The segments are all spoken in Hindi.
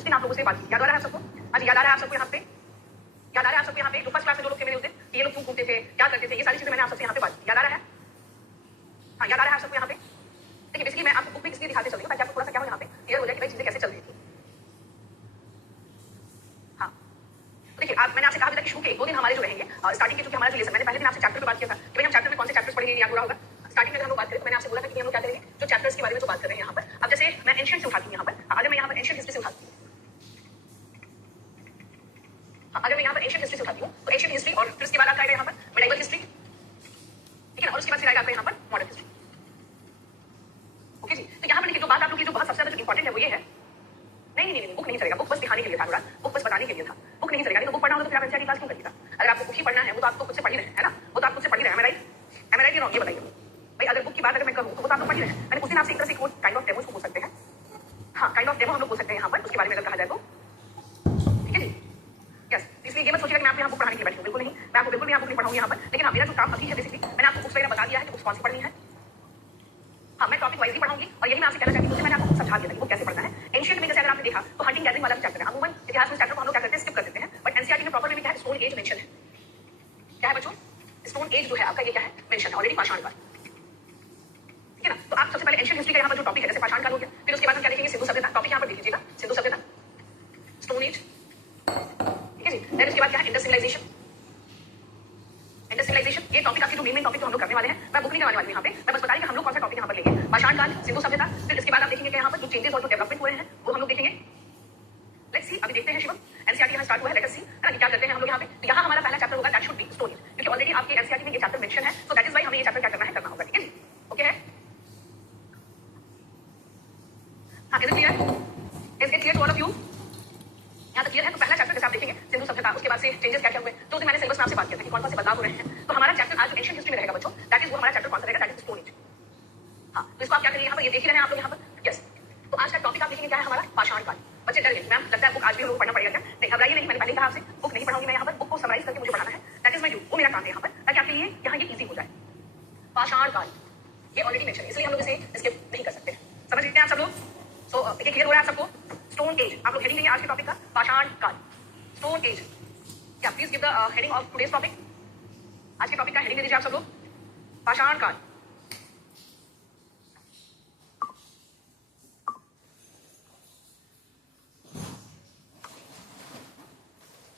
उस दिन आप लोगों से बात की, याद आ रहा है आप सबको? हाँ जी, याद आ रहा है आप सबको यहाँ पे? याद आ रहा है आप सबको यहाँ पे जो फर्स्ट क्लास में जो लोग थे मेरे उस दिन, ये लोग क्यों घूमते थे, क्या करते थे, ये सारी चीजें मैंने आप सबसे यहाँ पे बात की, याद आ रहा है? हाँ, याद आ रहा है आप सबको यहाँ पे? देखिए बेसिकली मैं आपको बुक में इसलिए दिखाते चल रही हूँ ताकि आपको थोड़ा सा क्या हो यहाँ पे क्लियर हो जाए कि भाई चीजें कैसे चल रही थी। हाँ, देखिए आप मैंने आपसे कहा था कि शुरू के 1-2 दिन हमारे जो रहेंगे स्टार्टिंग के, चूंकि हमारा जो लेसन, मैंने पहले दिन आपसे चैप्टर पे बात किया था कि भाई हम चैप्टर में कौन से चैप्टर्स पढ़ेंगे, याद हो रहा होगा। स्टार्टिंग में हम लोग बात करें तो मैंने आपसे बोला था कि हम लोग क्या करेंगे, जो चैप्टर्स के बारे में जो बात कर रहे हैं यहाँ पर। अब जैसे मैं एंशिएंट से उठाती हूँ यहाँ पर, अगर मैं यहाँ पर एंशिएंट हिस्ट्री से उठाती हूँ, अगर मैं यहाँ पर एंशिएंट हिस्ट्री से उठाती हूँ तो एंशिएंट हिस्ट्री और फिर उसके बाद आपका आएगा यहाँ पर मेडिवल हिस्ट्री, ठीक है ना, और उसके बाद फिर आएगा आपका यहाँ पर मॉडर्न हिस्ट्री। ओके जी, तो यहाँ पर देखिए जो बात आप लोग की जो बहुत सबसे ज्यादा जो इंपॉर्टेंट है वो ये है, नहीं बुक नहीं चलेगा, बुक बस दिखाने के लिए था, थोड़ा बुक बस बताने के लिए था, बुक नहीं चलेगा। नहीं तो बुक पढ़ना होता तो फिर आप एनसीईआरटी क्लास क्यों करती था? अगर आपको बुक ही पढ़ना है वो तो आप तो खुद से पढ़ ही रहे हैं, है ना, वो तो आप खुद से पढ़ ही रहे हैं, राइट? एम आई राइट या रॉन्ग, ये बताइए भाई। अगर बुक की बात अगर मैं करूँ तो वो तो आप लोग पढ़ ही रहे हैं। मैंने उस दिन आपसे एक तरह से कोई काइंड ऑफ डेमो बोल सकते हैं, हाँ काइंड ऑफ डेमो हम लोग बोल सकते हैं यहाँ पर, उसके बारे में अगर कहा जाए तो, ठीक है जी, यस। इसलिए ये मत सोचिएगा कि मैं आपको यहाँ बुक पढ़ाने के लिए बैठी हूँ, बिल्कुल नहीं, मैं आपको बिल्कुल भी यहाँ बुक नहीं पढ़ाऊंगी यहाँ पर। लेकिन हाँ, मेरा जो काम अभी है बेसिकली मैंने आपको बुक्स वगैरह बता दिया है कि बुक्स कौन सी पढ़नी है। हाँ, मैं टॉपिक वाइज ही पढ़ाऊंगी और यही मैं आपसे कहना चाहती हूँ, मैंने आपको समझा दिया था कि वो कैसे पढ़ना है। एंशिएंट में जैसे अगर आपने देखा तो हंटिंग गैदरिंग वाला भी चैप्टर है, अमूमन इतिहास में चैप्टर को हम लोग क्या करते हैं, स्किप कर देते हैं, बट एनसीईआरटी में प्रॉपर वे में क्या है, स्टोन एज मेंशन है। क्या है बच्चों? स्टोन एज जो है आपका ये क्या है, मेंशन है ऑलरेडी, पाषाण काल, ठीक है ना। तो आप सबसे पहले एंशिएंट हिस्ट्री का यहाँ पर जो टॉपिक है, जैसे पाषाण काल हो गया, फिर उसके बाद हम क्या देखेंगे, सिंधु सभ्यता, टॉपिक यहाँ पर देख लीजिएगा, सिंधु सभ्यता, स्टोन एज, ठीक है जी। देन उसके बाद क्या है, इंडस सिविलाइजेशन, इंडस सिविलाइजेशन, ये टॉपिक आपके जो मेन टॉपिक जो हम लोग करने वाले हैं, मैं बुक नहीं करवाने वाली हूँ यहाँ पे, मैं बस बता रही कि हम लोग कौन सा टॉपिक यहाँ पर लेंगे, पाषाण काल, सिंधु सभ्यता, फिर इसके बाद आप देखेंगे कि यहाँ पर जो चेंजेस और जो डेवलपमेंट हुए हैं वो हम लोग देखेंगे। लेट्स सी, अभी देखते हैं शिवम, एनसीईआरटी यहाँ स्टार्ट हुआ है, लेट्स सी है ना, क्या करते हैं हम लोग यहाँ पे। तो यहाँ हमारा पहला चैप्टर होगा, दैट शुड बी स्टोरी, क्योंकि ऑलरेडी आपके एनसीईआरटी में ये चैप्टर मेंशन है, सो दैट इज व्हाई हमें ये चैप्टर क्या करना है, करना होगा, ठीक है जी, ओके है। हाँ, is it clear? Is it clear to all of you? यहाँ तक क्लियर है? तो पहला चैप्टर जैसे आप देखेंगे सिंधु सभ्यता, उसके बाद से चेंजेस क्या क्या हुए, तो मैंने सिलेबस में आपसे बात किया था कि कौन कौन से बदलाव हो रहे हैं। तो हमारा चैप्टर आज एंशिएंट हिस्ट्री में रहेगा बच्चों, दैट इज वो हमारा चैप्टर कौन सा रहेगा, दैट इज स्टोन एज। हाँ, तो इसको आप क्या करिए यहाँ पर, ये देख ही रहे हैं आप लोग यहाँ पर, यस। तो आज का टॉपिक आप देखेंगे क्या है हमारा, पाषाण काल। बच्चे डर गए मैम, लगता है बुक आज भी हम लोग पढ़ना पड़ेगा क्या? नहीं, घबराइए नहीं, मैंने पहले कहा आपसे बुक नहीं पढ़ाऊंगी मैं यहाँ पर, बुक को समराइज करके मुझे पढ़ाना है, दैट इज माय ड्यूटी, वो मेरा काम है यहाँ पर, ताकि आपके लिए यहाँ ये इजी हो जाए। पाषाण काल ये ऑलरेडी मेंशन है, इसलिए हम लोग इसे स्किप नहीं कर सकते, समझ गए हैं आप सब लोग? सो ये क्लियर हो रहा है आप सबको? स्टोन एज आप लोग हेडिंग देंगे आज के टॉपिक का, पाषाण काल, स्टोन एज। क्या please give the heading of today's topic, आज के टॉपिक का हेडिंग दे दीजिए आप सब लोग, पाषाण काल।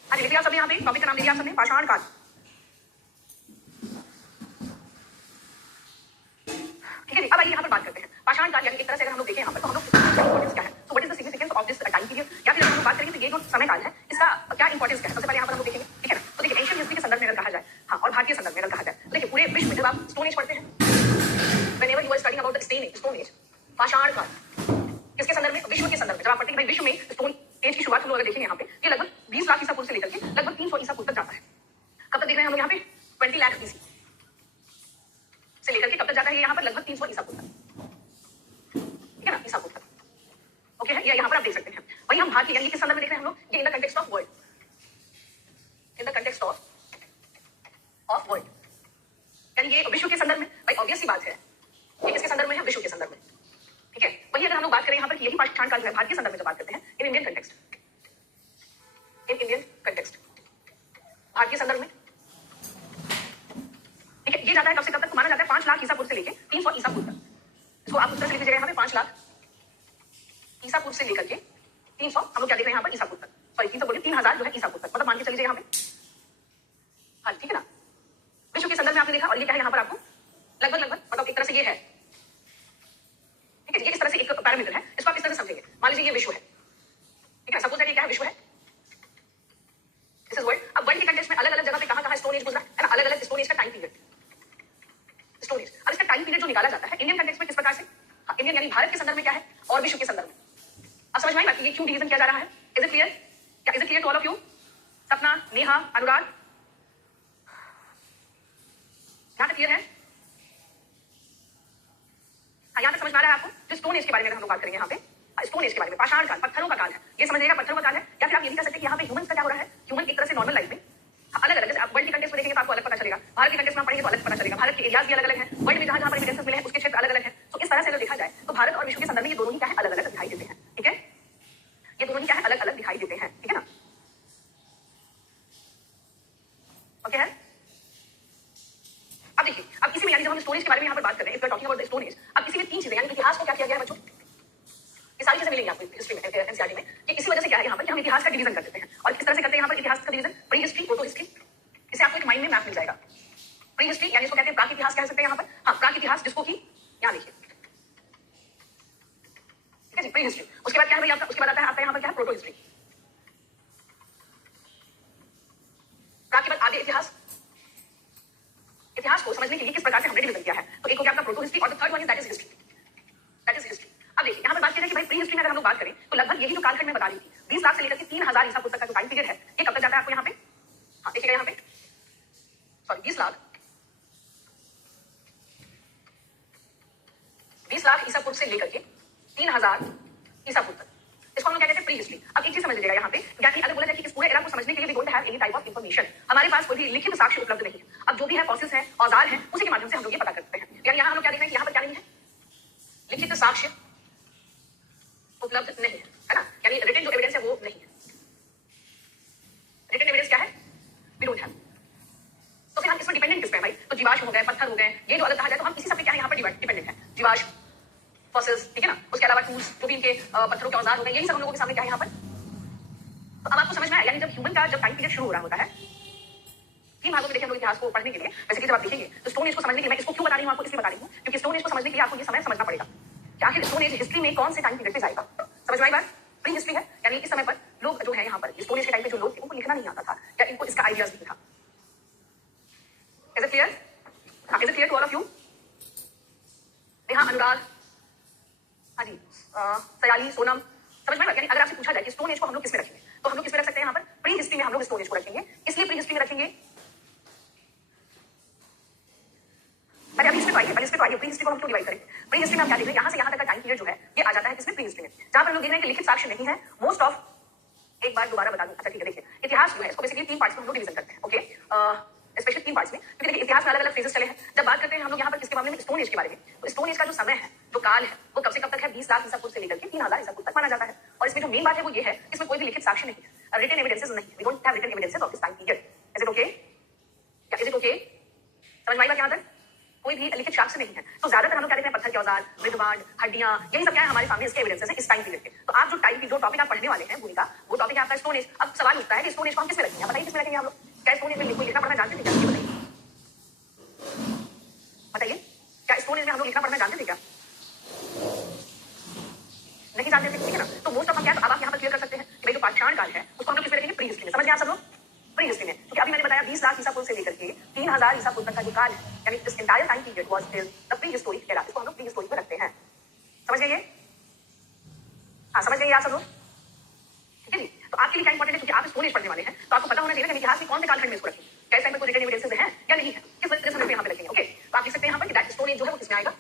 हाँ जी, लिखिए आप सब यहाँ पे टॉपिक का नाम लिखिए आप सबने, पाषाण काल, ठीक है जी। अब आइए यहाँ पर बात करते हैं पाषाण काल, यानी एक तरह से अगर हम लोग देखें यहाँ पर तो हम लोग इंपॉर्टेंस क्या है, so what is the significance of this time period, या फिर हम लोग बात करेंगे तो ये जो समय काल है इसका क्या इंपॉर्टेंस क्या है, सबसे पहले यहाँ पर हम लोग देखेंगे, ठीक है ना। तो देखिए एंशिएंट हिस्ट्री के संदर्भ में अगर कहा जाए, हाँ, और भारतीय संदर्भ में अगर कहा जाए, तो देखिए पूरे विश्व में जब आप स्टोन एज पढ़ते हैं, whenever you are studying about the stone age, पाषाण काल, किसके संदर्भ में, विश्व के संदर्भ में। जब आप पढ़ते हैं भाई विश्व में स्टोन एज की शुरुआत हम लोग अगर देखेंगे यहाँ पे, ये लगभग 20 लाख ईसा पूर्व से लेकर के लगभग 300 ईसा पूर्व तक जाता है। कब तक देख रहे हैं हम लोग यहाँ पे, 20 लाख BC से लेकर के कब तक जाता है यहाँ पर, लगभग 300 ईसा पूर्व तक, ठीक है ना, ईसा पूर्व तक, ओके है, ये यहाँ पर आप देख सकते हैं। वही हम भारतीय यानी किस संदर्भ में देख रहे हैं हम लोग, ये in the context of world, in the context of world, यानी ये विश्व के संदर्भ में। भाई ऑब्वियस सी बात है, ये किसके संदर्भ में है, विश्व के संदर्भ में, ठीक है। वही अगर हम लोग बात करें यहाँ पर कि यही पाषाण काल जो है भारतीय संदर्भ में जब बात करते हैं, in Indian context, in Indian context, भारतीय संदर्भ में, ठीक है। ये जाता है कब से कब तक, माना जाता है 5 लाख ईसा पूर्व से लेकर 300 ईसा पूर्व तक। इसको आप उत्तर से लिख लीजिएगा यहाँ पे, 5 लाख ईसा पूर्व से लेकर के 300, हम लोग क्या देख रहे हैं यहाँ पर, ईसा पूर्व तक, सॉरी 300 बोलिए 3000 जो है ईसा पूर्व तक, मतलब मान के चलिए यहाँ पे, हाँ ठीक है ना, विश्व के संदर्भ में आपने देखा। और ये क्या है यहाँ पर आपको लगभग मतलब एक तरह से ये है, ठीक है, ये इस तरह से एक पैरामीटर है, इसको आप इस तरह से समझेंगे। मान लीजिए ये विश्व है, ठीक है, सपोज दैट ये क्या है, विश्व है, दिस इज वर्ल्ड। अब वर्ल्ड के कंटेक्स्ट में अलग अलग जगह पे कहां कहां स्टोन एज गुजरा है ना, अलग अलग स्टोन एज का टाइम पीरियड, स्टोन एज। अब इसका टाइम पीरियड जो निकाला जाता है इंडियन कंटेक्स्ट में किस प्रकार से, हाँ, इंडियन यानी भारत के संदर्भ में क्या है और विश्व के संदर्भ में। अब समझ में आई बात, ये क्यों डिवीजन किया जा रहा है, इज इट क्लियर? क्या is it clear to all of you? Sapna, Neha, अनुराग, यहाँ तक क्लियर है? हाँ, यहाँ तक समझ में आ रहा है आपको? जो स्टोन एज के बारे में हम लोग बात करेंगे यहाँ पे, स्टोन एज के बारे में, पाषाण काल, पत्थरों का काल है, ये समझिएगा पत्थरों का काल है। या फिर आप ये भी कह सकते हैं कि यहाँ पे ह्यूमंस का क्या हो रहा है, ह्यूमन एक तरह से नॉर्मल लाइफ में अलग अलग, जैसे आप वर्ल्ड के कंटेक्स्ट में देखेंगे तो आपको अलग पता चलेगा, भारत के कंटेक्स्ट में पढ़ेंगे तो अलग पता चलेगा, भारत के एरियाज भी अलग अलग हैं, वर्ल्ड में जहां जहां पर एविडेंसेस मिले हैं उसके क्षेत्र अलग अलग हैं। तो इस तरह से अगर देखा जाए तो भारत और विश्व के संदर्भ में ये दोनों ही क्या है, अलग अलग दिखाई देते हैं, ठीक है। ये दोनों ही क्या है, अलग अलग दिखाई देते हैं, ठीक है ना। ओके है। अब देखिए, अब इसी में यानी जब हम स्टोरेज के बारे में यहाँ पर बात कर रहे हैं, टॉकिंग अबाउट द स्टोरेज, अब इसी में तीन चीजें यानी इतिहास को क्या किया गया है बच्चों, ये सारी चीजें मिलेंगी आपको हिस्ट्री में, एनसीईआरटी में, कि इसी वजह से क्या है यहाँ पर कि हम इतिहास का डिवीजन कर देते हैं। और किस तरह से करते हैं यहाँ पर इतिहास का division, pre history, proto history, इसे आपको एक माइंड में मैप मिल जाएगा। प्री हिस्ट्री यानी इसको कहते हैं प्राक इतिहास कह सकते हैं यहाँ पर, हाँ प्राक इतिहास, जिसको कि यहाँ देखिए, ठीक है जी, प्री हिस्ट्री। उसके बाद क्या है भाई आपका, उसके बाद आता है आपका यहाँ पर क्या है, प्रोटो हिस्ट्री। प्राक के बाद आगे इतिहास। इतिहास को समझने के लिए किस प्रकार से हमने डिवीजन किया है, तो एक हो गया आपका प्रोटो हिस्ट्री और the third one is that is history, that is history. अब देखिए यहाँ पर बात करें कि भाई प्री हिस्ट्री में अगर हम लोग बात करें तो लगभग यही जो कालखंड में बता रही थी 20 लाख से लेकर के 3000 ईसा पूर्व तक का जो टाइम पीरियड है, ये कब तक जाता है आपको यहाँ पे, हाँ देखिएगा यहाँ पे, सॉरी 20 लाख ईसा पूर्व से लेकर के 3000 ईसा पूर्व तक, इसको हम लोग क्या कहते हैं, प्री हिस्ट्री। अब एक चीज समझ लीजिएगा यहाँ पे, यानी अगर बोला जाए कि इस पूरे एरा को समझने के लिए we don't have any type of information, हमारे पास कोई भी लिखित साक्ष्य उपलब्ध नहीं है। अब जो भी है फॉसिल्स है, औजार है, उसी के माध्यम से हम लोग ये पता करते हैं। यानी यहाँ हम लोग क्या देख रहे हैं कि यहाँ पर क्या नहीं है, लिखित साक्ष्य उपलब्ध नहीं है ना, यानी रिटन जो एविडेंस है वो नहीं है। रिटन एविडेंस क्या है, वी डोंट हैव। तो फिर हम इसमें डिपेंडेंट किस पे हैं भाई, तो जीवाश्म हो गए, पत्थर हो गए, ये जो अलग कहा जाए तो हम इसी सब पे क्या है यहाँ पर डिपेंडेंट है, जीवाश्म, फॉसिल्स, ठीक है ना। उसके अलावा टूल्स, जो भी इनके पत्थरों के औजार हो गए, यही सब हम लोगों के सामने क्या है यहाँ पर। तो अब आपको समझ में आया, यानी जब ह्यूमन का जब टाइम पीरियड शुरू हो रहा होता है, तीन भागों में देखिए हम लोग इतिहास को पढ़ने के लिए, वैसे कि जब आप देखेंगे तो स्टोन एज को समझने के लिए, मैं इसको क्यों बता रही हूँ आपको, इसलिए बता रही हूँ क्योंकि स्टोन एज को समझने के लिए आपको ये समय समझना पड़ेगा कि आखिर स्टोन एज हिस्ट्री में कौन से टाइम पीरियड पे जाएगा। समझ में आई बात, प्री हिस्ट्री है, यानी इस समय पर लोग जो है यहाँ पर स्टोन एज के टाइम पे जो लोग थे उनको लिखना नहीं आता था, या इनको इसका आइडियाज नहीं था। Is it clear, is it clear to all of you. Neha, Anurag, हाँ जी, सयाली, सोनम, समझ में, यानी अगर आपसे पूछा जाए कि स्टोन एज को हम लोग किसमें रखेंगे, तो हम लोग किसमें रख सकते हैं यहाँ पर, प्री हिस्ट्री में हम लोग स्टोन एज को रखेंगे। इसलिए प्री हिस्ट्री में रखेंगे, पहले अभी इसमें तो आइए, पहले इसमें तो आइए, प्री हिस्ट्री को हम क्यों डिवाइड करेंगे। प्री हिस्ट्री में हम क्या देख रहे हैं, यहाँ से यहाँ तक का टाइम पीरियड जो है ये आ जाता है इसमें प्री हिस्ट्री में, जहाँ पर हम लोग देख रहे हैं कि लिखित साक्ष्य नहीं है, मोस्ट ऑफ, एक बार दोबारा बता दूं, अच्छा ठीक है, देखिए इतिहास जो है इसको बेसिकली तीन पार्ट्स में हम लोग डिवीजन करते हैं, ओके, स्पेशली तीन पार्ट्स में, क्योंकि देखिए इतिहास में अलग अलग फेजेस चले हैं। जब बात करते हैं हम लोग यहाँ पर किसके मामले में, स्टोन एज के बारे में, तो स्टोन एज का जो समय है, जो काल है, वो कब से कब तक है, 20 लाख ईसा पूर्व से लेकर के 3000 ईसा पूर्व तक माना जाता है। और इसमें जो मेन बात है वो ये है, इसमें कोई भी लिखित साक्ष्य नहीं है, रिटन एविडेंसेस नहीं है, we don't have written evidences of this time period. Is it okay, क्या इज इट ओके, समझ में आई बात यहाँ तक, कोई भी लिखित साक्ष्य नहीं है। तो ज्यादातर हम लोग क्या देखते हैं, पत्थर के औजार, मृदबांड, हड्डियां, यही सब क्या है हमारे सामने, इसके एविडेंसेस है इस टाइम पीरियड के। तो आप जो टॉपिक आप पढ़ने वाले हैं भूमिका, वो टॉपिक है आपका स्टोन एज। अब सवाल उठता है कि स्टोन एज को हम किसमें रखेंगे, बताइए किसमें रखेंगे हम लोग, क्या स्टोन एज में लिखना पढ़ना जानते थे क्या, बताइए, क्या स्टोन एज में हम लोग लिखना पढ़ना जानते थे क्या, नहीं जानते थे, ठीक है ना। तो मोस्ट ऑफ हम क्या, अब आप यहाँ पर क्लियर कर सकते हैं कि भाई जो पाषाण काल है उसको हम लोग किसमें रखेंगे, प्री हिस्ट्री में। समझ गए आप सब लोग, प्री हिस्ट्री में, क्योंकि अभी मैंने बताया 20 लाख ईसा पूर्व से लेकर के 3000 ईसा पूर्व तक का जो काल है, यानी this entire time period was the pre historic era, इसको हम लोग प्री हिस्टोरिक में रखते हैं। समझ गए ये, हाँ समझ गए आप सब लोग, ठीक है जी। तो आपके लिए क्या इंपॉर्टेंट है, क्योंकि आप स्टोन एज पढ़ने वाले हैं तो आपको पता होना चाहिए कि इतिहास में कौन से कालखंड में इसको रखेंगे, कैसे टाइम पर कोई रिटन एविडेंसेस है या नहीं है, किस वजह से हम यहाँ पे रखेंगे। ओके, तो आप लिख सकते हैं यहाँ पर कि दैट स्टोन एज जो है वो किसमें आएगा,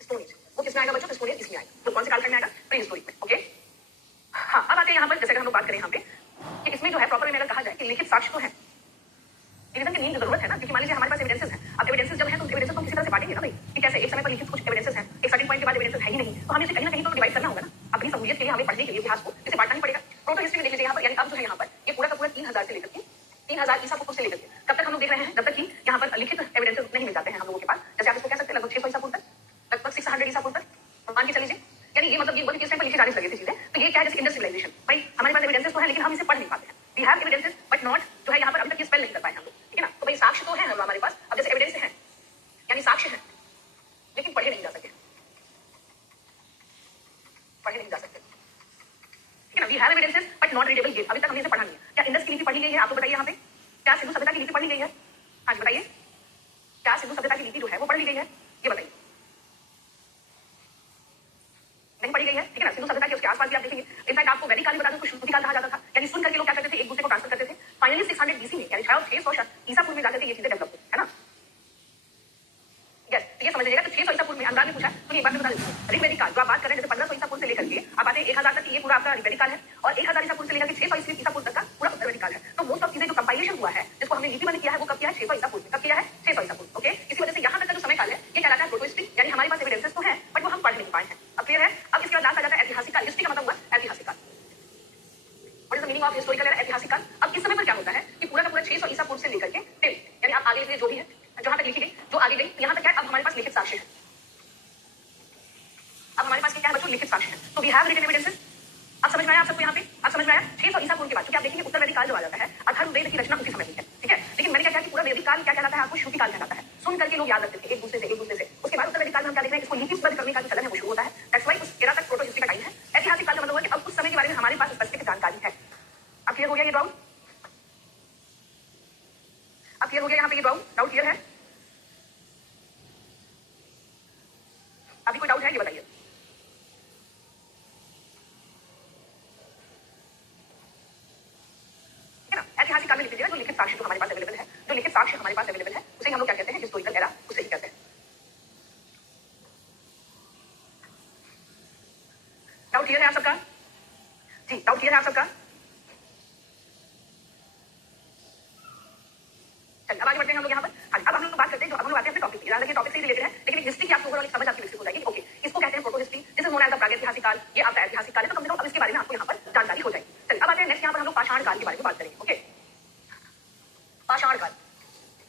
स्टोन एज वो किसमें आएगा बच्चों, स्टोन एज इसमें आएगा, तो कौन से कालखंड में आएगा, प्री हिस्टोरिक में। ओके, हाँ अब आते हैं यहाँ पर, जैसे अगर हम लोग बात करें यहाँ पे कि इसमें जो है प्रॉपर में अगर कहा जाए कि लिखित साक्ष्य तो है, एविडेंस की नीड जरूरत है ना, क्योंकि मान लीजिए हमारे पास एविडेंसेस हैं। अब एविडेंसेस जब है तो एविडेंसेस को किसी तरह से बांटेंगे ना भाई, कि कैसे एक समय पर लिखित कुछ एविडेंसेस हैं, एक सर्टेन पॉइंट के बाद एविडेंसेस है ही नहीं, तो हमें इसे कहीं ना कहीं तो डिवाइड करना होगा ना, अपनी सहूलियत के लिए हमें पढ़ने के लिए इतिहास को इसे बांटना ही पड़ेगा। प्रोटो हिस्ट्री में देख लीजिए यहाँ पर, यानी अब जो है यहाँ पर ये पूरा का पूरा 3000 से लेकर के 3000 ईसा पूर्व से लेकर के कब तक हम लोग देख रहे हैं, जब तक कि यहाँ पर लिखित एविडेंसेस नहीं मिल जाते हैं हम लोगों के पास। जैसे आप इसको कह सकते हैं लगभग 600 ईसा पूर्व तक, लगभग 600 ईसा पूर्व तक मान के चलीजिए, यानी ये मतलब ये किस टाइम पर लिखे जाने लगे थे चीजें। तो ये क्या है, जैसे इंडस्ट्रियलाइजेशन, भाई हमारे पास एविडेंसेस तो है लेकिन हम इसे पढ़ नहीं पाते हैं, we have evidences but not जो है यहाँ पर अभी तक ये स्पेल नहीं कर पाए हम लोग, ठीक है ना। तो भाई साक्ष्य तो है हमारे पास, अब जैसे एविडेंस है यानी साक्ष्य है लेकिन पढ़े नहीं जा सके, पढ़े नहीं जा सकते, ठीक है ना। We have evidences but not readable get, अभी तक हमने इसे पढ़ा नहीं है। क्या इंडस की लिपि पढ़ी गई है, आपको बताइए यहाँ पे, क्या सिंधु सभ्यता की लिपि पढ़ी गई है, हाँ जी बताइए, क्या सिंधु सभ्यता की लिपि जो है वो पढ़ ली गई है, ये बताइए, नहीं पढ़ी गई है, ठीक है ना। सिंधु सभ्यता के उसके आसपास भी आप देखेंगे, इनफैक्ट आपको वैदिक काल भी बता दूं, श्रुति काल कहा जाता था, यानी सुन करके लोग क्या करते थे, एक दूसरे को ट्रांसफर करते थे। फाइनली 600 बीसी में, यानी 600 ईसा पूर्व में जाकर के ये चीजें डेवलप हुई, है ना। यस, तो ये समझ लीजिएगा, तो 600 ईसा पूर्व में अनुराग ने पूछा, तो एक बात मैं बता देती हूँ, ऋग्वेदिक काल जो आप बात कर रहे हैं, जैसे 1500 ईसा पूर्व से लेकर के आप आते हैं 1000 तक, ये पूरा आपका ऋग्वेदिक काल है, और 1000 ईसा पूर्व से लेकर के 600 ईसा पूर्व तक का पूरा उत्तर वैदिक काल है। तो मोस्ट ऑफ चीजें जो कंपाइलेशन हुआ है, जिसको हमने लिपिबद्ध किया है, वो कब किया है, 600 ईसा पूर्व में, कब किया है, 600 ईसा पूर्व। ओके, इसी वजह से यहाँ तक का जो समय काल है ये कहलाता है प्रोटो हिस्ट्री, यानी हमारे पास एविडेंसेस तो है बट वो हम पढ़ नहीं पाए हैं। अब क्लियर है। अब इसके बाद लास्ट आ जाता है ऐतिहासिक काल। हिस्ट्री का मतलब हुआ ऐतिहासिक काल, बिगिनिंग ऑफ हिस्टोरिकल एरा, ऐतिहासिक काल। अब इस समय पर क्या होता है कि पूरा का पूरा 600 ईसा पूर्व से लेकर के टिल, यानी आप आगे इसलिए जो भी है, जहां तक लिखी गई, जो आगे गई, यहाँ तक क्या है, अब हमारे पास लिखित साक्ष्य है। अब हमारे पास क्या है बच्चों, लिखित साक्ष्य है। तो वी हैव रिटन एविडेंसेस। अब समझ में आया आप सबको, यहाँ पे अब समझ में आया 600 ईसा पूर्व के बाद, क्योंकि आप देखेंगे उत्तर वैदिक काल जो आ जाता है, अथर्ववेद की रचना उसी समय हुई है, ठीक है। लेकिन मैंने क्या किया कि पूरा वैदिक काल क्या कहलाता है, आपको श्रुति काल कहलाता है। सुन करके लोग याद रखते थे एक दूसरे से। उसके बाद उत्तर वैदिक काल में हम क्या देख रहे हैं, इसको लिपिबद्ध करने का जो चलन है वो शुरू होता है। दैट्स व्हाई उस एरा तक प्रोटो हिस्ट्री का टाइम है। ऐतिहासिक काल का मतलब है कि अब उस समय के बारे में हमारे पास स्पेसिफिक जानकारी है। अब क्लियर हो गया ये डाउट? अब क्लियर हो गया यहाँ पे ये डाउट क्लियर है? अभी कोई डाउट है ये बताइए। ऐतिहासिक काल में लिख लीजिएगा, जो लिखित साक्ष्य जो हमारे पास अवेलेबल है, जो लिखित साक्ष्य हमारे पास अवेलेबल है, उसे हम लोग क्या कहते हैं, हिस्टोरिकल एरा, उसे ही कहते हैं। डाउट क्लियर है आप सबका? जी, डाउट क्लियर है आप सबका? चलिए अब आगे बढ़ते हैं हम लोग यहाँ पर। अब हम लोग बात करते हैं, जो अब हम लोग आते हैं अपने टॉपिक की। याद रखिए टॉपिक से रिलेटेड है, लेकिन हिस्ट्री की आपको ओवरऑल समझ आपकी विकसित हो जाएगी। ओके, इसको कहते हैं proto history, this is known as the प्रागैतिहासिक काल। ये आपका ऐतिहासिक काल है, तो कम से कम अब इसके बारे में आपको यहाँ पर जानकारी हो जाएगी। चलिए अब आते हैं नेक्स्ट, यहाँ पर हम लोग पाषाण काल के बारे में बात करेंगे। ओके, पाषाण काल।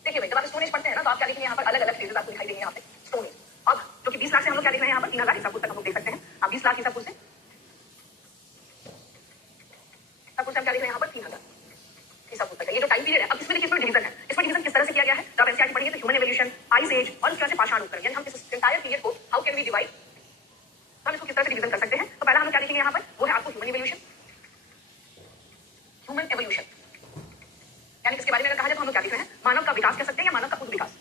देखिए भाई, जब आप स्टोन एज पढ़ते हैं ना, तो आप क्या देखेंगे, यहाँ पर अलग अलग फेजेस आपको दिखाई देंगे। यहाँ पे स्टोन एज, अब जो कि 20 लाख से हम लोग क्या देख रहे हैं, यहाँ पर 3000 ईसा पूर्व तक हम लोग देख सकते हैं। अब 20 लाख ईसा पूर्व से हम क्या देख रहे हैं, यहाँ पर 3000 ईसा पूर्व तक। ये जो टाइम पीरियड है, अब इसमें देखिए इसमें डिवीजन है। इसमें डिवीजन किस तरह से किया गया है, जब एनसीईआरटी पढ़िए तो ह्यूमन एवोल्यूशन, आइस एज और उसके बाद से पाषाण उपकरण, यानी हम इस एंटायर पीरियड को हाउ कैन वी डिवाइड, हम इसको किस तरह से डिवीजन कर सकते हैं। तो पहला हम क्या देखेंगे यहाँ पर, वो है आपको ह्यूमन एवोल्यूशन। ह्यूमन एवोल्यूशन यानी इसके बारे में अगर कहा जाए तो हम लोग क्या देख रहे हैं, मानव का विकास कह सकते हैं या मानव का खुद विकास।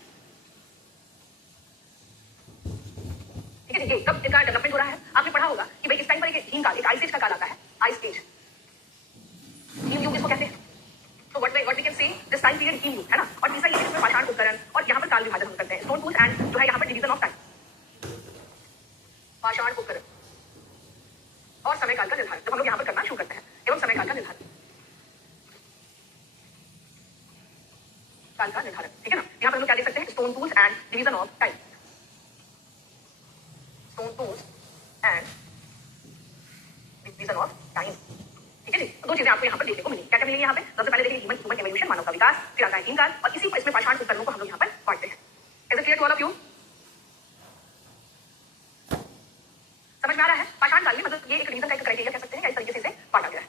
ठीक है, ये कब इनका डेवलपमेंट हो रहा है, आपने पढ़ा होगा कि भाई इस टाइम पर एक हीन काल, एक आइस एज का काल आता है, आइस एज, हीन युग इसको कहते हैं। तो what we can say this time period हीन युग है ना। और तीसरा ये इसमें पाषाण उपकरण, और यहाँ पर काल विभाजन हम करते हैं, स्टोन टूल्स एंड जो है यहाँ पर डिवीजन ऑफ टाइम, पाषाण उपकरण और समय काल का निर्धारण, जब हम लोग यहाँ पर करना शुरू करते हैं, एवं समय काल का निर्धारण, काल का निर्धारण। ठीक है ना, यहाँ पर हम लोग क्या देख सकते हैं, stone tools and division of time, stone tools and division of time. ठीक है जी, दो चीजें आपको यहाँ पर देखने को मिलेंगी। क्या क्या मिलेंगी यहाँ पे, सबसे पहले देखिए ह्यूमन एवोल्यूशन, मानव का विकास, फिर आता है हीन काल, और इसी को इसमें पाषाण उपकरणों को हम लोग यहाँ पर बांटते हैं। Is it clear to all of you? समझ में आ रहा है? पाषाण काल में मतलब ये एक रीजन का एक क्राइटेरिया कह सकते हैं, या इस तरीके से इसे बांटा गया है।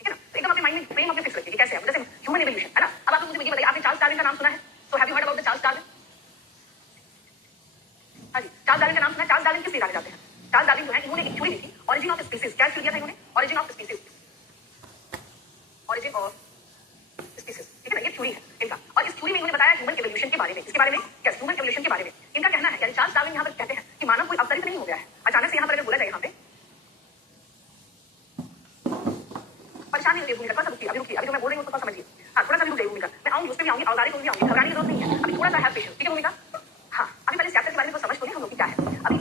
ठीक है ना, तो एकदम अपने माइंड में फ्रेम अपने फिक्स रखिए कैसे है। जैसे ह्यूमन एवोल्यूशन है ना, अब आप मुझे ये बताइए, आपने चार्ल्स डार्विन का नाम सुना है? So have you heard about the Charles Darwin? हाँ जी, चार्ल्स डार्विन का नाम सुना है। चार्ल्स डार्विन किस लिए जाने जाते हैं? चार्ल्स डार्विन जो है, इन्होंने एक थ्योरी दी थी, ऑरिजिन ऑफ स्पीसीज। क्या थ्योरी दिया था इन्होंने? Origin of species, origin of species. ठीक है ना, ये थ्योरी है इनका, और इस थ्योरी में इन्होंने बताया ह्यूमन एवोल्यूशन के बारे में। इसके बारे में क्या, ह्यूमन एवोल्यूशन के बारे में इनका कहना है। यानी चार्ल्स डार्विन यहाँ पर कहते हैं कि मानव कोई अवतरित नहीं हो गया है अचानक से। यहाँ पर अगर बोला जाए, यहाँ पे परेशानी नहीं होगी, थोड़ा सा रुकिए, अभी जो मैं बोल रही हूँ उसको समझिए। हाँ, थोड़ा सा भी रुक जाइए भूमिका, मैं आऊंगी, उस पर भी आऊंगी, औजारी को भी आऊंगी, घबराने की जरूरत नहीं है। अभी थोड़ा सा है पेशेंस, ठीक है भूमिका? हाँ, अभी पहले चैप्टर के बारे में तो समझ तो नहीं हम लोग की क्या है।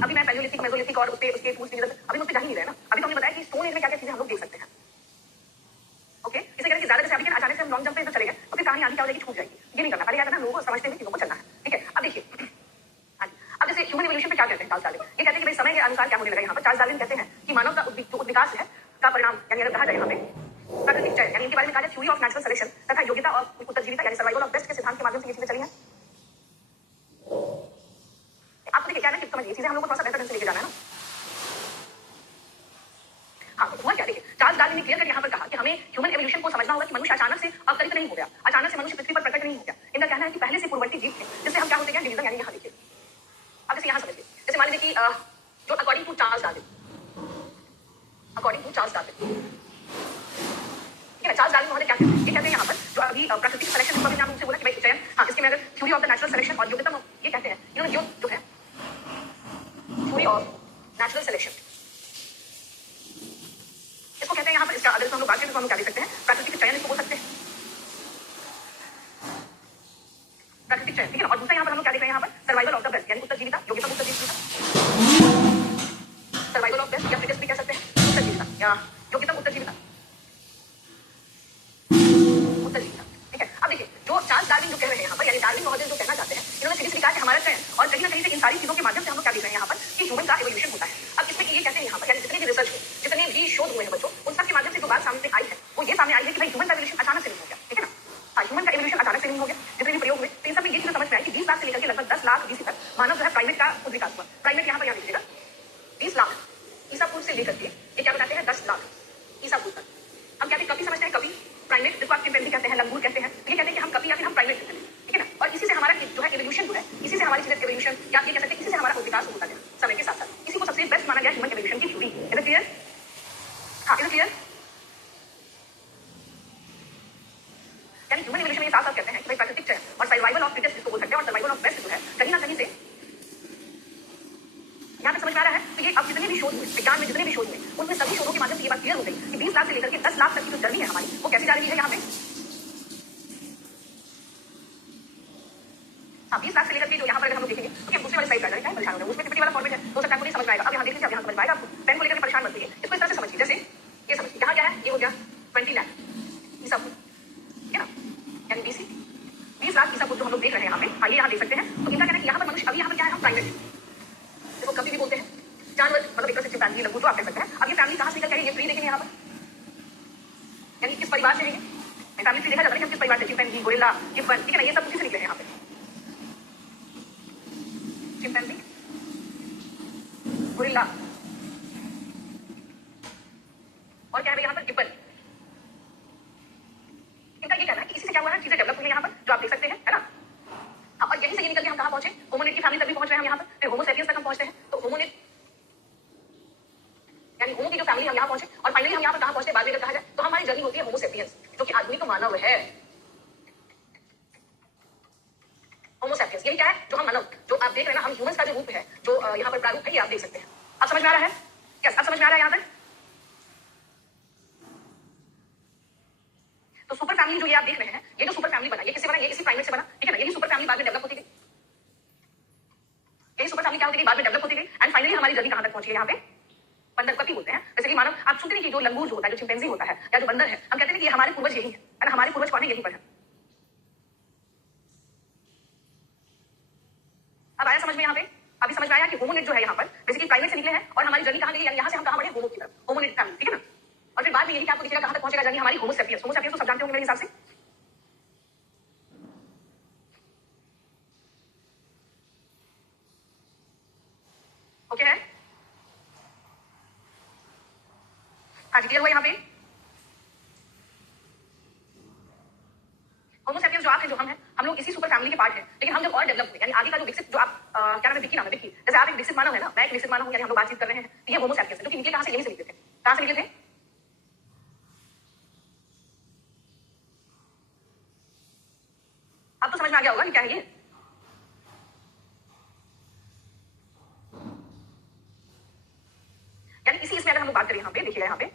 अभी मैं पैलियोलिथिक, मेसोलिथिक और उसके टूल्स डिवीजन अभी मुझे जा ही नहीं रहे ना। अभी तो हमने बताया कि स्टोन एज में क्या क्या चीजें हम लोग देख सकते हैं। ओके, इसे करें कि ज्यादा जैसे अभी अचानक से हम लॉन्ग जंप पे चले गए, तो फिर कहानी आगे क्या हो जाएगी, छूट जाएगी। ये नहीं करना, पहले क्या करना, लोगों को समझते हुए चीजों को चलना है। ठीक है, अब देखिए, हाँ जी, अब जैसे ह्यूमन एवोल्यूशन पे क्या कहते हैं चार्ल्स डार्विन, ये कहते हैं कि भाई समय के अनुसार क्या होने लगा। यहाँ पर चार्ल्स डार्विन कहते हैं कि मानव का जो विकास है का परिणाम, यानी अगर कहा जाए यहाँ पे प्राकृतिक चयन, यानी इनके बारे में कहा जाए थ्योरी ऑफ नेचुरल सिलेक्शन तथा योग्यता और उत्तरजीविता यानी सर्वाइवल ऑफ बेस्ट के सिद्धांत के माध्यम से ये चीजें चली हैं। आपको देखिए क्या ना, समझिए चीजें हम लोग को थोड़ा सा बेहतर ढंग से लेके जाना है ना। हाँ, हुआ क्या, देखिए चार्ल्स डार्विन ने क्लियर कर यहाँ पर कहा कि हमें ह्यूमन एवोल्यूशन को समझना होगा कि मनुष्य अचानक से अवतरित नहीं हो गया, अचानक से मनुष्य पृथ्वी पर प्रकट नहीं हो गया। इनका कहना है कि पहले से पूर्ववर्ती जीव थे, जिससे हम क्या होते हैं डिवीजन। यानी यहाँ देखिए, अब जैसे यहाँ समझिए, जैसे मान लीजिए कि जो according to Charles Darwin, according to Charles Darwin, Charles Darwin महोदय क्या कहते हैं, ये कहते हैं यहाँ पर जो अभी प्राकृतिक सिलेक्शन इसको भी नाम से बोला कि भाई चयन, हाँ इसके में अगर theory of the natural selection और योग्यता, ये कहते हैं इन्होंने जो है थ्योरी ऑफ नेचुरल सिलेक्शन, इसको कहते हैं यहाँ पर। इसका अगर हम लोग बात करें तो हम लोग क्या देख सकते हैं, प्राकृतिक चयन इसको बोल सकते हैं, प्राकृतिक चयन। ठीक है ना, और दूसरा यहाँ पर हम लोग क्या देख रहे हैं, यहाँ पर सर्वाइवल ऑफ द बेस्ट, यानी उत्तरजीविता, योग्यता उत्तरजीविता, सर्वाइवल ऑफ बेस्ट या फिटेस्ट भी कह सकते हैं, उत्तरजीविता या योग्यता उत्तरजीविता, उत्तरजीविता। ठीक है, अब देखिए जो चार्ल्स डार्विन जो कह रहे हैं यहाँ पर, यानी डार्विन महोदय जो कहना चाहते हैं, इन्होंने सीधे सीधे कहा कि हमारा चयन, और कहीं ना कहीं से इन सारी चीजों के माध्यम से हम लोग क्या देख रहे हैं यहाँ पर कि ह्यूमन का एवोल्यूशन होता है। अब इसमें ये कहते हैं यहाँ पर, यानी जितने भी रिसर्च हुए, जितने भी शोध हुए हैं बच्चों, उन सब के माध्यम से जो बात सामने आई है वो ये सामने आई है कि भाई ह्यूमन का एवोल्यूशन अचानक से नहीं हो गया, ठीक है ना। हाँ, ह्यूमन का एवोल्यूशन अचानक से नहीं हो गया, जितने भी प्रयोग हुए तो इन सब में ये चीज समझ में आई कि 20 लाख से लेकर के लगभग 10 लाख BC तक मानव जो है प्राइमेट का खुद विकास हुआ। प्राइमेट यहाँ पर यहाँ लिखिएगा 20 लाख ईसा पूर्व से लेकर के ये क्या बताते हैं 10 लाख ईसा पूर्व तक। हम कहते हैं कभी समझते हैं, कभी प्राइमेट जिसको आप चिंपैंजी कहते हैं, लंगूर कहते हैं, ये कहते हैं कि हम कभी या फिर हम प्राइमेट कहते हैं, ठीक है ना। और इसी से हमारा जो है एवोल्यूशन जो है, इसी से हमारी चीजें एवोल्यूशन या ये कह सकते हैं इसी से हमारा विकास होता गया समय के साथ साथ। इसी को सबसे बेस्ट माना गया ह्यूमन एवोल्यूशन की थ्योरी। Is it clear? हाँ, इज इट क्लियर? यानी ह्यूमन एवोल्यूशन में ये साफ-साफ कहते हैं कि भाई प्राकृतिक चयन और सर्वाइवल ऑफ फिटेस्ट इसको बोल सकते हैं, और सर्वाइवल ऑफ बेस्ट जो है कहीं ना कहीं से यहाँ पे समझ में आ रहा है। तो ये अब जितने भी शोध हुए विज्ञान में, जितने भी शोध हुए उनमें सभी शोधों के माध्यम से ये बात क्लियर हो गई कि 20 लाख से लेकर के 10 लाख तक की जो जर्नी है हमारी वो कैसे जा रही है यहाँ पे। हाँ, 20 लाख से लेकर के जो यहाँ पर अगर हम लोग देखेंगे तो दूसरे वाले साइड का क्या परेशान हो रहा है, उसमें टिप्पणी वाला फॉर्मेट है, हो सकता है आपको नहीं समझ में आएगा। अब यहाँ देख लीजिए, अब यहाँ समझ में आएगा आपको। पेन को लेकर परेशान मत होइए, इसको इस तरह से समझिए। जैसे ये समझिए, यहाँ क्या है, ये हो गया 20 लाख ईसा पूर्व, ठीक है ना, यानी BC 20 लाख ईसा पूर्व जो हम लोग देख रहे हैं यहाँ पे। हाँ, ये यहाँ देख सकते हैं। तो इनका कहना है कि यहाँ पर मनुष्य, अभी यहाँ पर क्या है, हम प्राइमेट, देखो कभी भी बोलते हैं जानवर, मतलब एक तरह से चिंपैंजी, लंगूर जो आप कह सकते हैं। अब ये फैमिली कहाँ से निकल के आई, ये ट्री देखेंगे यहाँ पर, यानी किस परिवार से है ये फैमिली ट्री देखा जाता है कि हम किस परिवार से, चिंपैंजी, गोरिल्ला, गिब्बन, ठीक है ना, ये सब उसी से निकले हैं यहाँ पे। चिंपैंजी, गोरिल्ला और क्या है यहाँ पर, गिब्बन। इनका ये कहना है कि इसी से क्या हुआ है, चीजें डेवलप हुई हैं यहाँ पर, जो आप देख सकते हैं, है ना। हाँ, और यहीं से ये निकल के हम कहाँ पहुंचे, होमोनिड की फैमिली तक भी पहुंच रहे हैं हम यहाँ पर, फिर होमो सेपियंस तक हम पहुंचते हैं। तो होमोनिड यानी होमो की जो फैमिली हम यहाँ पहुंचे, और फाइनली हम यहाँ पर कहाँ पहुंचे, बाद में अगर कहा जाए तो हमारी जर्नी होती है होमो सेपियंस, जो कि आधुनिक मानव है। होमो सेपियंस यही क्या है, जो हम मानव, जो आप देख रहे हैं ना, हम ह्यूमंस का जो रूप है, जो यहाँ पर प्रारूप है, ये आप देख सकते हैं। आप समझ में आ रहा है? यस, आप समझ में आ रहा है यहाँ पर? तो सुपर फैमिली जो ये आप देख रहे हैं, ये जो सुपर फैमिली बना, ये किससे बना, ये इसी प्राइमेट से बना, ठीक है ना। यही सुपर फैमिली बाद में डेवलप होती गई, यही सुपर फैमिली क्या होती गई, बाद में डेवलप होती गई, एंड फाइनली हमारी जर्नी कहां तक पहुंची है, यहाँ पे बंदर कभी बोलते हैं। जैसे कि मानव, आप सुनते हैं कि जो लंगूर जो होता है, जो चिंपैंजी होता है, या जो बंदर है, हम कहते हैं कि ये हमारे पूर्वज यही है ना, हमारे पूर्वज कौन है, यही पर है। अब आया समझ में यहाँ पे? अभी समझ में आया कि होमोनिड जो है यहाँ पर बेसिकली प्राइमेट से निकले हैं, और हमारी जर्नी कहां गई, यानी यहाँ से हम कहां बढ़े, होमो की तरफ, होमोनिड फैमिली, ठीक है ना। और फिर बाद में यही क्या आपको दिखेगा कहां तक पहुंचेगा जर्नी हमारी, होमो सेपियंस। होमो सेपियंस तो सब जानते होंगे मेरे हिसाब से, ओके है। हाँ जी, क्लियर हुआ यहाँ पे। होमो सेपियंस जो आप हैं, जो हम हैं, हम लोग इसी सुपर फैमिली के पार्ट हैं, लेकिन हम जब और डेवलप हुए, यानी आगे का जो विकसित, जो आप क्या नाम है, विक्की नाम है, विक्की, जैसे आप एक विकसित मानव है ना, मैं एक विकसित मानव हूँ, यानी हम लोग बातचीत कर रहे हैं, तो ये होमो सेपियंस है, जो कि निकले कहाँ से, यहीं से निकले थे। कहाँ से निकले थे? अब तो समझ में आ गया होगा कि क्या है ये। यानी इसी इसमें अगर हम लोग बात करें, यहाँ पे देखिएगा, यहाँ पे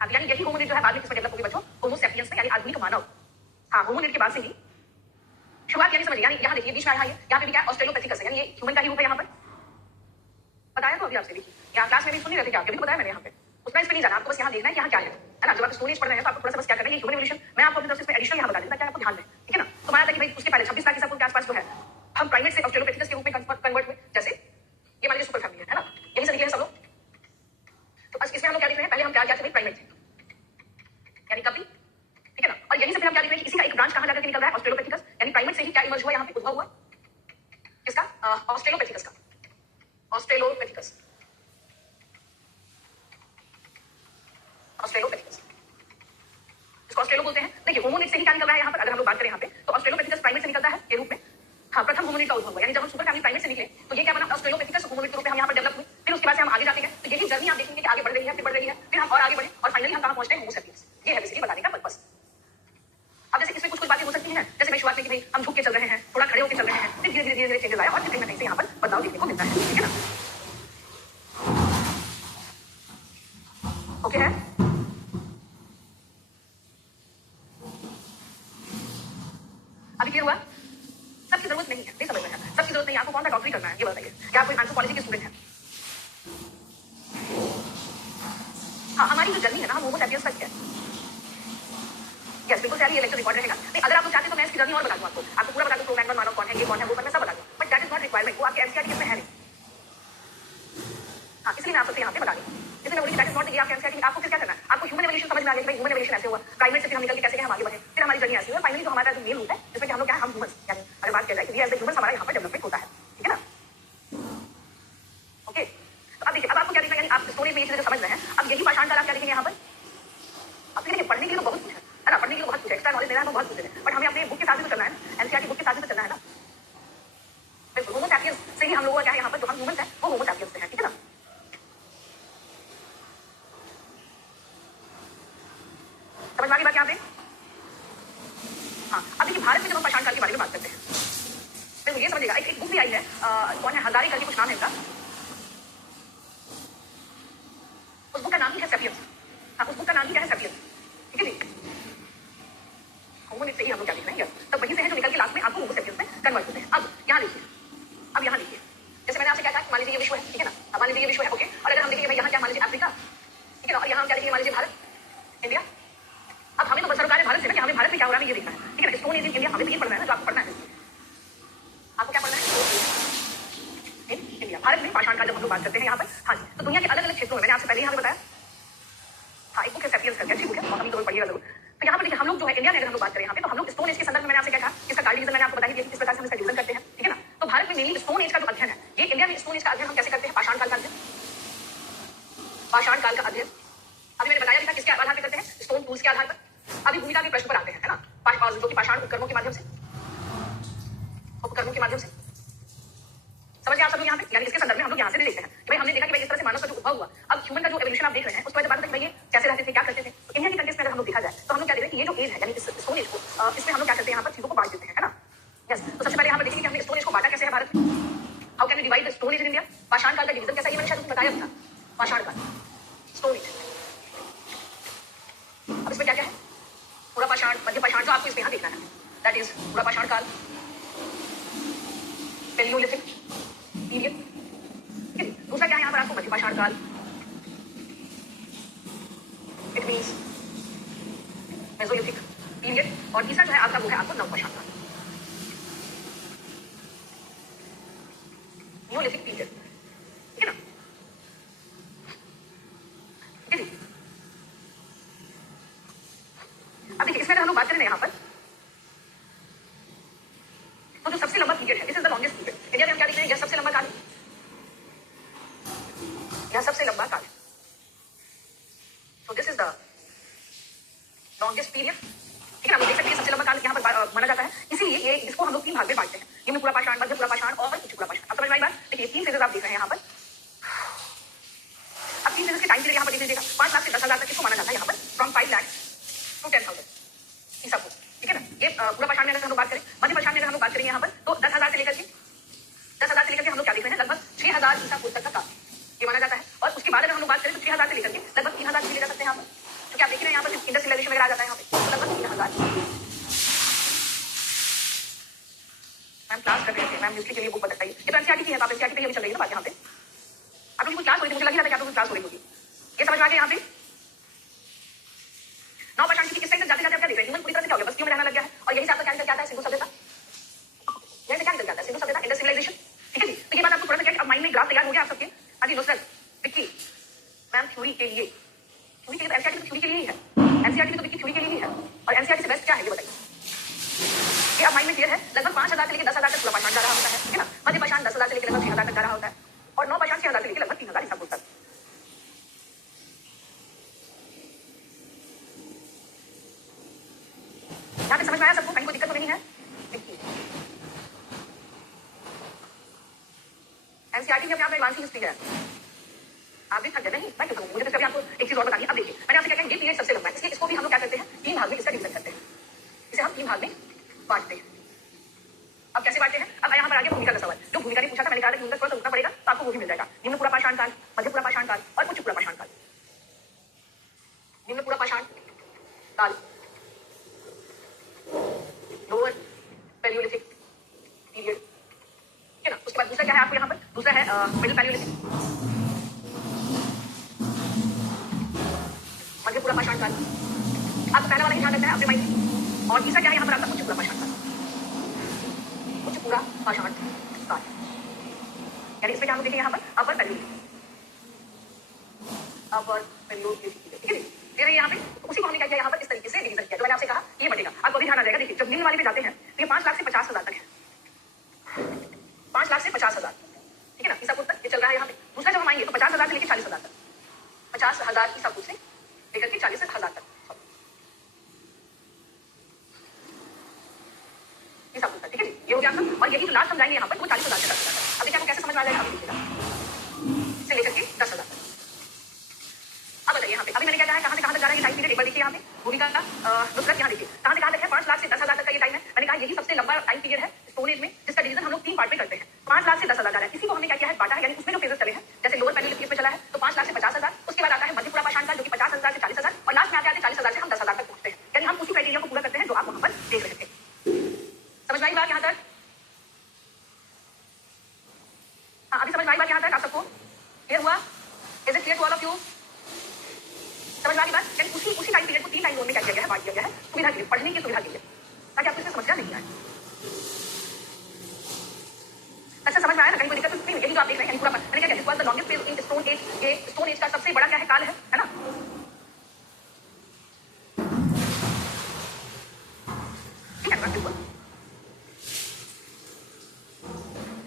अब यानी यही होमोनिड जो है बाद में किसमें डेवलप होगी बच्चों, होमो सेपियंस में, यानी आधुनिक मानव। हाँ, होमोनिड के बाद से ही शुरुआत, यानी समझिए, यानी यहाँ देखिए बीच में आया है, यहाँ पे भी क्या है, ऑस्ट्रेलोपैथिकस है, यानी ये ह्यूमन का ही रूप है। यहाँ पर बताया तो अभी आपसे, देखिए यहाँ क्लास में भी सुन नहीं रहे थे क्या, अभी बताया मैंने यहाँ पे, उसमें इस पे नहीं जाना, आपको बस यहाँ देखना है कि यहाँ क्या है ना। जब आप स्टोन एज पढ़ रहे हैं तो आपको थोड़ा सा बस क्या करना है, ह्यूमन एवोल्यूशन मैं आपको अपनी तरफ से इसमें एडिशनल यहाँ बता देता है, आपको ध्यान में, ठीक है ना। तो माना था कि भाई उसके पहले 26 लाख ईसा पूर्व के आसपास जो है हम प्राइमेट से ऑस्ट्रेलोपैथिकस के रूप में कन्वर्ट हुए। जैसे ये मान लीजिए सुपर फैमिली है ना, यही से निकले हैं सब लोग। तो बस इसमें हम लोग क्या देख रहे हैं, पहले हम क्या थे भाई, प्राइमेट थे, यानी कभी, ठीक है ना। और यहीं से फिर हम क्या देख रहे हैं कि इसी का एक ब्रांच कहाँ जाकर के निकल रहा है, ऑस्ट्रेलोपैथिकस, यानी प्राइमेट से ही क्या इमर्ज हुआ, यहाँ पे उद्भव हुआ किसका, ऑस्ट्रेलोपैथिकस का, ऑस्ट्रेलोपैथिकस, ऑस्ट्रेलोपैथिकस, इसको ऑस्ट्रेलो बोलते हैं। देखिए होमोनिड से ही क्या निकल रहा है यहाँ पर, अगर हम लोग बात करें यहाँ पे, तो ऑस्ट्रेलोपैथिकस प्राइमेट से निकलता है के रूप में। हाँ, प्रथम होमोनिड का उद्भव हुआ, यानी जब हम सुपर फैमिली प्राइमेट से निकले तो ये क्या बना, ऑस्ट्रेलोपैथिकस होमोनिड के रूप में हम यहाँ पर डेवलप हुए। फिर उसके बाद से हम आगे जाते हैं, तो यही जर्नी आप देखेंगे कि आगे बढ़ रही है, फिर बढ़ रही है, फिर हम और आगे बढ़े, और फाइनली हम कहाँ पहुंचते हैं, होमो सेपियंस। ये है बेसिकली बताने का पर्पस। अब जैसे इसमें कुछ बातें हो सकती हैं, जैसे मैं शुरुआत में कि भाई हम झुक के चल रहे हैं, थोड़ा खड़े होकर चल रहे हैं, फिर धीरे धीरे चेंजेस आया, और फिर कहीं ना कहीं से यहाँ पर बदलाव देखने को मिलता है, ठीक है ना। ओके है, अभी क्लियर हुआ? सबकी जरूरत नहीं है, नहीं समझ में आता, सबकी जरूरत नहीं है। आपको कौन सा डॉक्टरी करना है ये बताइए, क्या आप कोई एंथ्रोपोलॉजी के स्टूडेंट हैं? हाँ, हमारी जो जर्नी है ना, हम होमो सेपियंस तक है। यस, बिल्कुल सही, ये लेक्चर रिकॉर्ड रहेगा। नहीं, अगर आप लोग चाहते तो मैं इसकी जर्नी और बता दूं, आपको पूरा बता दूं, क्रो-मैग्नन मानव कौन है, ये कौन है, वो कौन है, सब बता दूं, but that is not requirement, वो आपके एनसीईआरटी में है नहीं। हाँ, इसलिए मैं आपको यहाँ पे बता रही हूँ, इसलिए मैं बोली दैट इज नॉट, ये आपके एनसीईआरटी, आपको फिर हुआ, प्राइमेट से फिर हम निकल के कैसे हम आगे बढ़े, फिर हमारी जर्नी ऐसी हुई। फाइनली जो हमारा जो मेन रूट है जिसमें कि हम लोग क्या है, हम ह्यूमंस, यानी अगर बात किया जाए कि ह्यूमंस हमारा यहाँ पर डेवलपमेंट होता है, ठीक है ना। ओके, तो अब देखिए, अब आपको क्या देखना है, आप स्टोरी में ये चीजें समझ रहे हैं। अब यही पाषाण काल आप क्या देखेंगे यहाँ पर, अब देखिए पढ़ने के लिए तो बहुत कुछ है ना, पढ़ने के लिए बहुत कुछ एक्स्ट्रा नॉलेज देना है, बहुत कुछ है, बट हमें अपने बुक के साथ भी तो चलना है ना, एनसीईआरटी बुक के साथ भी तो चलना है ना। होमो सैपियंस से ही हम लोगों का क्या है यहाँ पर, जो हम ह्यूमंस हैं वो होमो सैपियंस से है, ठीक है ना। समझ में आ गई बात यहाँ पे। हाँ, अब देखिए भारत में जब हम पाषाण काल के बारे में बात करते हैं तो ये समझिएगा, एक बुक भी आई है, कौन है, हजारी करके कुछ नाम है इनका, उस बुक का नाम ही है सैपियंस। हाँ, उस बुक का नाम ही क्या है, सैपियंस, ठीक है जी। होमोनिड से ही हम लोग क्या देख रहे हैं, तब वहीं से है जो निकल के लास्ट में आपको होमो सैपियंस में कन्वर्ट होते हैं। अब यहाँ देखिए, अब यहाँ देखिए, जैसे मैंने आपसे क्या कहा, मान लीजिए ये विश्व है, ठीक है ना, अब मान लीजिए ये विश्व है, ओके, और अगर हम देखेंगे भाई यहाँ क्या, मान लीजिए अफ्रीका, ठीक है ना, और यहाँ हम क्या देखेंगे, मान लीजिए भारत, इंडिया। अब हमें तो सरोकार है भारत से ना, कि हमें भारत में क्या हो रहा है ये देखना है, ठीक है ना। स्टोन एज इन इंडिया हमें तो ये पढ़ना है ना, जो आपको पढ़ना है, आपको क्या पढ़ना है, इन इंडिया, भारत में पाषाण काल जब हम लोग बात करते हैं यहाँ पर। हाँ जी, तो दुनिया के अलग अलग क्षेत्रों में, मैंने आपसे पहले यहाँ पे बताया, हाँ एक बुक है सैपियंस करके, अच्छी बुक है, और कभी तो पढ़िएगा जरूर। तो यहाँ पर देखिए हम लोग जो है इंडिया में अगर हम लोग बात करें यहाँ पे, तो हम लोग स्टोन एज के संदर्भ में मैंने आपसे क्या कहा, इसका कार्ड डिवीजन मैंने आपको बता दिया, किस प्रकार से हम इसका डिवीजन करते हैं, ठीक है ना। तो भारत में मेनली स्टोन एज का जो अध्ययन है, ये इंडिया में स्टोन एज का अध्ययन हम कैसे करते हैं, पाषाण काल का अध्ययन, पाषाण काल का अध्ययन। अभी मैंने बताया भी था किसके आधार पर करते हैं, स्टोन टूल्स के आधार पर। अभी भूमिका के प्रश्न पर आते हैं, है ना, जो कि पाषाण उपकरणों के माध्यम से, उपकरणों के माध्यम से समझ गए आप सब लोग यहाँ पे, यानी इसके संदर्भ में हम लोग यहाँ से देखते हैं कि भाई हमने देखा कि भाई इस तरह से मानव का जो उद्भव हुआ, अब ह्यूमन का जो एवोल्यूशन आप देख रहे हैं, उसके बाद बात करते हैं ये कैसे रहते थे, क्या करते थे। तो इंडिया के कंटेक्स्ट में अगर हम लोग देखा जाए तो हम लोग क्या देख रहे हैं कि ये जो एज है, यानी इस स्टोन एज को, इसमें हम लोग क्या करते हैं, यहाँ पर चीजों को बांट देते हैं, है ना। यस, तो सबसे पहले यहाँ पर देखेंगे कि हमने स्टोन एज को बांटा कैसे है भारत में, how can we divide the stone age in India. पाषाण काल का डिवीजन कैसा, ये मैंने शायद बताया था, पाषाण काल, स्टोन एज। अब इसमें क्या क्या है, पूरा पाषाण, मध्य पाषाण, जो आपको इसमें यहाँ देखना है, दैट इज पूरा पाषाण काल, पेलियोलिथिक पीरियड। दूसरा क्या है यहाँ पर आपको, मध्य पाषाण काल, इट मींस मेसोलिथिक पीरियड। और तीसरा जो है आपका वो है आपको नव पाषाण काल, न्यूलिथिक पीरियड, ठीक है ना। ठीक है, अब देखिए इसमें हम लोग बात करें यहाँ पर, तो जो सबसे लंबा पीरियड है, this is the longest period. India में हम क्या देख रहे हैं, यह सबसे लंबा काल, यह सबसे लंबा काल, तो this is the longest period, ठीक है ना। आप देख सकते हैं सबसे लंबा काल यहाँ पर माना जाता है, इसीलिए ये इसको हम लोग तीन भाग में बांटते हैं, निम्न पूरा पाषाण, मध्य पूरा पाषाण और उच्च पूरा पाषाण। अब समझ में आई बात, देखिए तीन फेजेस आप देख रहे हैं यहाँ पर। अब तीन फेजेस के टाइम पीरियड यहाँ पर देख लीजिएगा, 5 लाख से 10,000 तक इसको माना जाता है यहाँ पर, फ्रॉम 5 लाख टू 10,000, ये सब, ठीक है ना। ये पूरा पाषाण में अगर हम लोग बात करें, मध्य पाषाण में अगर हम लोग बात करें यहाँ पर, तो 10,000 से लेकर के हम लोग क्या देख रहे हैं, लगभग 6,000 ईसा पूर्व तक का काल ये माना जाता है। और उसके बाद अगर हम लोग बात करें तो 6,000 से लेकर के लगभग 3,000 भी ले जा सकते हैं यहाँ पर, क्योंकि आप देख रहे हैं यहाँ पर इंडस्ट्रियलाइजेशन वगैरह आ जाता है यहाँ पे, तो लगभग 3,000। मैम क्लास कर रहे थे, मैम म्यूजिक के लिए बुक बताइए, ये तो एनसीईआरटी की है, आप एनसीईआरटी पे ही चल रही है ना बात यहाँ पे। आप लोग क्लास हो रही थी, मुझे लग रहा था कि आप लोग क्लास हो रही होगी, ये समझ में आ गया यहाँ पे। नौ पाषाण की किस टाइम तक जाते जाते आप क्या देख रहे हैं, ह्यूमन पूरी तरह से क्या हो गया, बस्तियों में रहना लग गया है, और यही से आपका क्या निकल जाता है, सिंधु सभ्यता, यही से क्या निकल जाता है, सिंधु सभ्यता, इंडस्ट्रियलाइजेशन, ठीक है जी। तो ये बात आपको थोड़ा सा क्या, अब माइंड में ग्राफ तैयार हो गया आप सबके। हाँ जी नुसरत, विक्की मैम, थ्योरी के लिए, थ्योरी के लिए तो एनसीईआरटी में थ्योरी के लिए ही है, एनसीईआरटी में तो विक्की थ्योरी के लिए ही है, और एनसीईआरटी से बेस्ट क्या है ये बताइए। ये अब माइंड में क्लियर है, लगभग 5,000 से लेकर 10,000 तक पूरा पाषाण जा रहा होता है, ठीक है ना। मध्य पाषाण 10,000 से लेकर लगभग 6,000 तक जा रहा होता है, और नौ पाषाण 6,000 से लेकर लगभग 3,000 ईसा पूर्व तक। यहाँ पे समझ में आया सबको, कहीं कोई दिक्कत तो नहीं है। एनसीईआरटी में यहाँ पे एडवांस हिस्ट्री है, आप भी थक गए नहीं, मैं क्यों कहूँ, मुझे तो कभी आपको एक चीज और बतानी है। अब देखिए मैंने आपसे क्या कहा, ये पीरियड सबसे लंबा है, इसलिए इसको भी हम लोग क्या करते हैं, 3 भाग में इसका डिवीजन करते हैं, इसे हम 3 भाग में बांटते हैं। अब कैसे बांटते हैं, अब यहाँ पर आगे भूमिका का सवाल, जो भूमिका ने पूछा था मैंने कहा था कि थोड़ा सा रुकना पड़ेगा, तो आपको वो भी मिल जाएगा। निम्न पूरा पाषाण काल, मध्य पूरा पाषाण काल और उच्च पूरा पाषाण काल। निम्न पूरा पाषाण काल, लोअर पैलियोलिथिक पीरियड, ठीक है ना। उसके बाद दूसरा क्या है आपको यहाँ पर, दूसरा है मिडिल पैलियोलिथिक, मध्य पूरा पाषाण काल, आपको पहला वाला ही ध्यान रखना है अपने माइंड में। और तीसरा क्या है यहाँ पर आपका उच्च पूरा पाषाण काल, उच्च पूरा पाषाण काल, यानी इसमें क्या हम देखेंगे यहाँ पर अपर पैलियोलिथिक, अपर पैलियोलिथिक, ठीक है। दे रही है यहाँ पे, तो उसी को हमने क्या किया यहाँ पर इस तरीके से डिवीजन किया। जो मैंने आपसे कहा ये बढ़ेगा, आपको अभी ध्यान आ जाएगा। देखिए जब निम्न वाले पे जाते हैं तो ये 5 लाख से 50,000 तक है, 5 लाख से 50,000, ठीक है ना, ईसा कुछ तक ये चल रहा है यहाँ पे। दूसरा जब हम आएंगे तो 50,000 से लेकर 40,000 तक, 50,000 ईसा कुछ से लेकर के 40,000 तक, ईसा कुछ तक, ठीक है जी, ये हो गया आपका। और यही जो लास्ट हम जाएंगे यहाँ पर वो 40,000 से 10,000 तक। अब देखिए आपको कैसे समझ में आ जाएगा, अभी देखिएगा से लेकर के 10,000 तक। अब बताइए यहाँ पे अभी मैंने क्या कहा है, कहाँ से कहाँ तक जा रहा है ये टाइम पीरियड, एक बार देखिए यहाँ पे भूमिका का नुसरत यहाँ देखिए कहाँ से कहाँ तक है, 5 लाख से 10,000 तक का ये टाइम है। मैंने कहा यही सबसे लंबा टाइम पीरियड है स्टोन एज में, जिसका डिवीजन हम लोग 3 पार्ट में करते हैं। 5 लाख से 10,000 जा रहा है, इसी को हमने क्या किया है, बांटा है, यानी उसमें जो फेजेस चले हैं, जैसे लोअर पैलेलिथिक में चला है तो 5 लाख से 50,000, उसके बाद आता है मध्यपुरा पाषाण का जो कि 50,000 से 40,000, और लास्ट में आते आते 40,000 से हम 10,000 तक पहुंचते हैं। यानी हम उसी क्राइटेरिया को पूरा करते हैं जो आप वहां पर देख रहे थे। समझ में आई बात यहाँ तक? हाँ अभी समझ में आई बात यहाँ तक आप सबको? क्लियर हुआ? Is it clear to all of you? समझ में आ रही बात? यानी उसी टाइम पीरियड को 3 टाइम जोन में क्या किया गया है, बांट दिया गया है सुविधा के लिए, पढ़ने की सुविधा के लिए, ताकि आपको इसमें समस्या नहीं आए। अच्छा समझ में आया ना, कहीं कोई दिक्कत नहीं हुई? यही जो आप देख रहे हैं पूरा मैंने क्या किया, the longest phase in stone age, ये स्टोन एज का सबसे बड़ा क्या है, काल है ना। ठीक है ना बिल्कुल।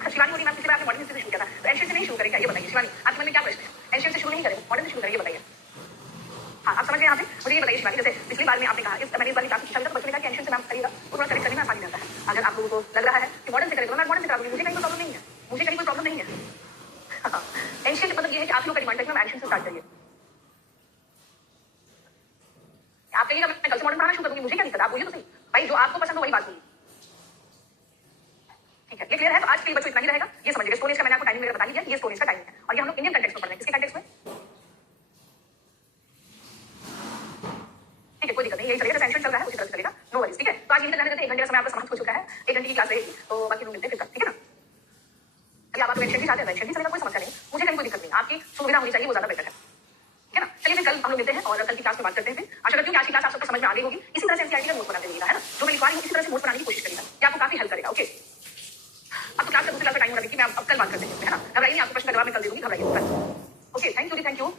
शिवानी मोदी मैम पिछली बार आपने मॉडर्न हिस्ट्री से शुरू किया था, तो एंशियंट से नहीं शुरू करेंगे, ये बताइए शिवानी, आपके मन में क्या प्रश्न है? एंशियंट से शुरू नहीं करें, मॉडर्न से शुरू करें, ये बताइए। हाँ आप समझ गए यहाँ पे? मुझे ये बताइए शिवानी, जैसे पिछली बार में आपने कहा, मैंने इस बार क्लास पूछा था, बच्चों ने कहा कि एंशियंट से मैम करिएगा तो थोड़ा करेक्ट करने में आसानी रहता है। अगर आप लोगों को लग रहा है कि मॉडर्न से करें तो मैं मॉडर्न से करा दूंगी, मुझे कहीं कोई प्रॉब्लम नहीं है, मुझे कहीं कोई प्रॉब्लम नहीं है। एंशियंट मतलब ये है कि आप लोग का डिमांड है कि हम एंशियंट से स्टार्ट करिए। आप कहिएगा मैं कल से मॉडर्न पढ़ाना शुरू करूंगी, मुझे क्या दिक्कत, आप बोलिए तो सही भाई, जो आपको पसंद हो वही बात बोलिए। ठीक है, ये क्लियर है? तो आज के लिए बच्चों इतना ही रहेगा, ये समझिएगा। स्टोन एज का मैंने आपको टाइमिंग बता दिया, ये स्टोन एज का टाइमिंग है, और ये हम लोग इंडियन कंटेक्स्ट में पढ़ रहे हैं। किसके कंटेक्स्ट में? ठीक है, कोई दिक्कत नहीं, यही चलेगा, जैसे एंशियंट चल रहा है उसी तरह से चलेगा, नो वरीज। ठीक है, तो आज यहीं तक रहने देते हैं, 1 घंटे का समय आपका समाप्त हो चुका है, 1 घंटे की क्लास रहेगी, तो बाकी लोग मिलते हैं फिर कल, ठीक है ना। अगर आप एंशियंट भी चाहते हैं, एंशियंट भी चलेगा, कोई समस्या नहीं, मुझे कहीं कोई दिक्कत नहीं, आपकी सुविधा होनी चाहिए, वो ज्यादा बेटर है, ठीक है ना। चलिए फिर कल हम लोग मिलते हैं और कल की क्लास में बात करते हैं। फिर आशा करती हूँ कि आज की क्लास आप सबको समझ में आ गई होगी। इसी तरह से एनसीईआरटी का नोट बनाते रहिएगा, है ना, जो मैं लिखवा रही हूँ इसी तरह से नोट बनाने की कोशिश करिएगा, ये आपको काफी हेल्प करेगा। ओके, अब तो क्लास का दूसरी क्लास का टाइम हो रहा है कि मैं अब कल बात करते हैं, है ना, घबराइए नहीं, आपको प्रश्न का जवाब मैं कल दे दूंगी, घबराइए कल। ओके, थैंक यू जी, थैंक यू।